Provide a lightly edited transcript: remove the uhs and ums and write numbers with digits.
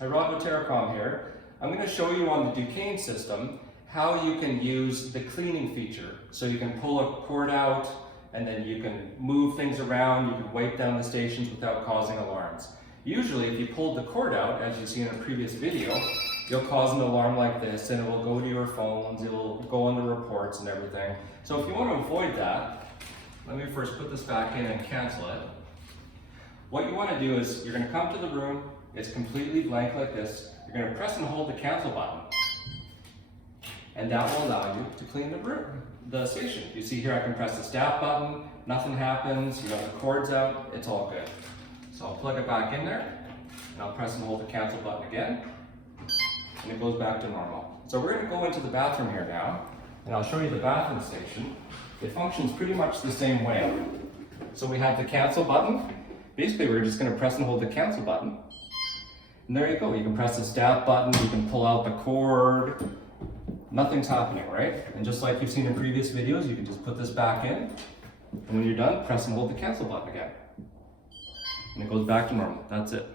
Hi, Rob with Terracom here. I'm going to show you on the Dukane system how you can use the cleaning feature. So you can pull a cord out and then you can move things around, you can wipe down the stations without causing alarms. Usually if you pulled the cord out, as you've seen in a previous video, you'll cause an alarm like this and it will go to your phones, it will go under reports and everything. So if you want to avoid that, let me first put this back in and cancel it. What you want to do is you're going to come to the room, it's completely blank like this. You're going to press and hold the cancel button. And that will allow you to clean the room, the station. You see here I can press the start button, nothing happens, you have the cords out, it's all good. So I'll plug it back in there, and I'll press and hold the cancel button again, and it goes back to normal. So we're going to go into the bathroom here now, and I'll show you the bathroom station. It functions pretty much the same way. So we have the cancel button. Basically we're just going to press and hold the cancel button. And there you go, you can press the start button, you can pull out the cord, nothing's happening, right? And just like you've seen in previous videos, you can just put this back in, and when you're done, press and hold the cancel button again. And it goes back to normal, that's it.